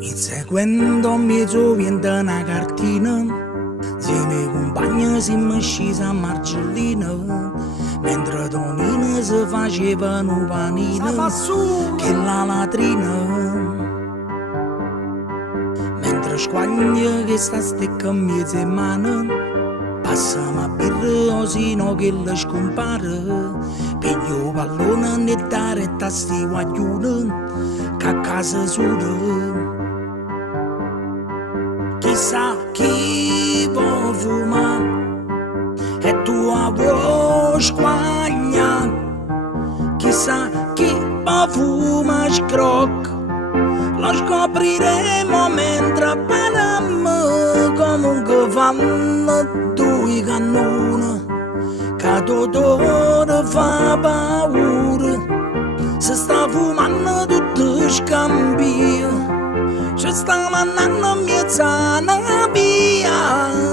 Inseguendo mezzo vento una cartina, se i miei compagni siamo scesi a Marcellina, mentre Tonino si faceva un panino, che la latrina. Mentre squaglia che sta stecca in mezzo in mano, passami a birra osino che le scompare, piglio pallone e dare tasti guaglione, che a casa suda. Chissà chi può fumare e tu a vuoi squagliare, chissà chi può fumare scrocca, lo scopriremo mentre parliamo. Comunque fanno due cannoni che tutto fa paura, se sta fumando tutto scambia, ci sta mandando mezza via.